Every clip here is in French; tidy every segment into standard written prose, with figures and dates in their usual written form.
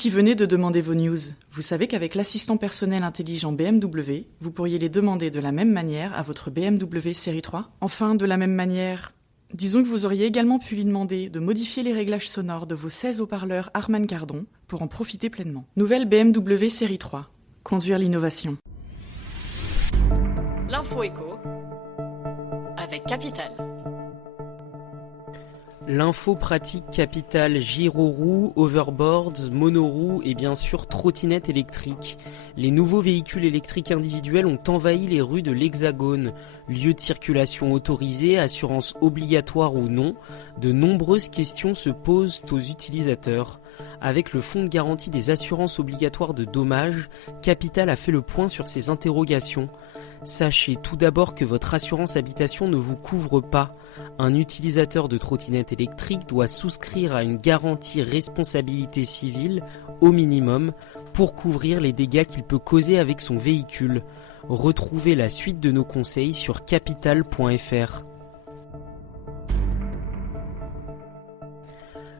qui venez de demander vos news, vous savez qu'avec l'assistant personnel intelligent BMW, vous pourriez les demander de la même manière à votre BMW série 3. Enfin, de la même manière, disons que vous auriez également pu lui demander de modifier les réglages sonores de vos 16 haut-parleurs Harman Kardon pour en profiter pleinement. Nouvelle BMW série 3. Conduire l'innovation. L'info éco avec Capital. L'info pratique Capital, gyroroue, overboards, monoroues et bien sûr trottinettes électriques. Les nouveaux véhicules électriques individuels ont envahi les rues de l'Hexagone. Lieu de circulation autorisé, assurance obligatoire ou non, de nombreuses questions se posent aux utilisateurs. Avec le fonds de garantie des assurances obligatoires de dommages, Capital a fait le point sur ces interrogations. Sachez tout d'abord que votre assurance habitation ne vous couvre pas. Un utilisateur de trottinette électrique doit souscrire à une garantie responsabilité civile, au minimum, pour couvrir les dégâts qu'il peut causer avec son véhicule. Retrouvez la suite de nos conseils sur capital.fr.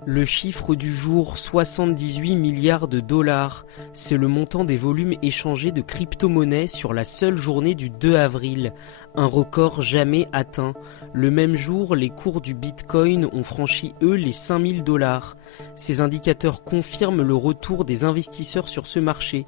Le chiffre du jour, 78 milliards de dollars. C'est le montant des volumes échangés de crypto-monnaies sur la seule journée du 2 avril. Un record jamais atteint. Le même jour, les cours du Bitcoin ont franchi, eux, les 5000 dollars. Ces indicateurs confirment le retour des investisseurs sur ce marché.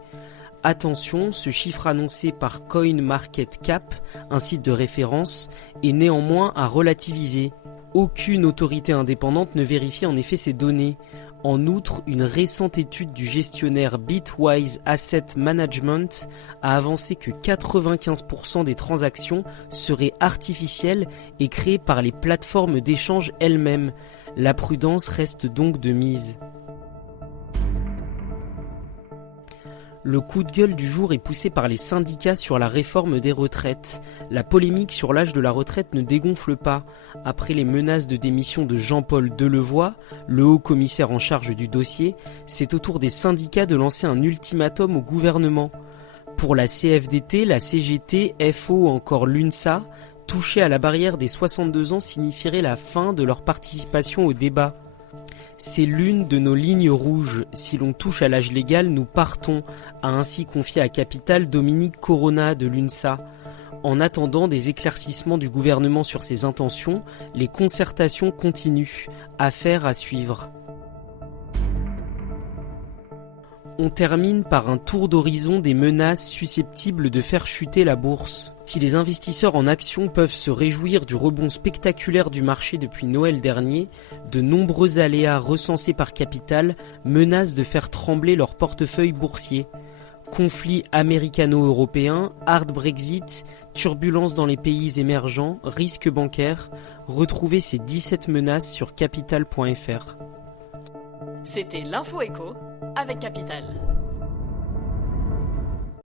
Attention, ce chiffre annoncé par CoinMarketCap, un site de référence, est néanmoins à relativiser. Aucune autorité indépendante ne vérifie en effet ces données. En outre, une récente étude du gestionnaire Bitwise Asset Management a avancé que 95% des transactions seraient artificielles et créées par les plateformes d'échange elles-mêmes. La prudence reste donc de mise. Le coup de gueule du jour est poussé par les syndicats sur la réforme des retraites. La polémique sur l'âge de la retraite ne dégonfle pas. Après les menaces de démission de Jean-Paul Delevoye, le haut commissaire en charge du dossier, c'est au tour des syndicats de lancer un ultimatum au gouvernement. Pour la CFDT, la CGT, FO ou encore l'UNSA, toucher à la barrière des 62 ans signifierait la fin de leur participation au débat. C'est l'une de nos lignes rouges. Si l'on touche à l'âge légal, nous partons, a ainsi confié à Capital Dominique Corona de l'UNSA. En attendant des éclaircissements du gouvernement sur ses intentions, les concertations continuent. Affaire à suivre. On termine par un tour d'horizon des menaces susceptibles de faire chuter la bourse. Si les investisseurs en actions peuvent se réjouir du rebond spectaculaire du marché depuis Noël dernier, de nombreux aléas recensés par Capital menacent de faire trembler leur portefeuille boursier. Conflits américano-européens, hard Brexit, turbulences dans les pays émergents, risques bancaires, retrouvez ces 17 menaces sur capital.fr. C'était l'info éco avec Capital.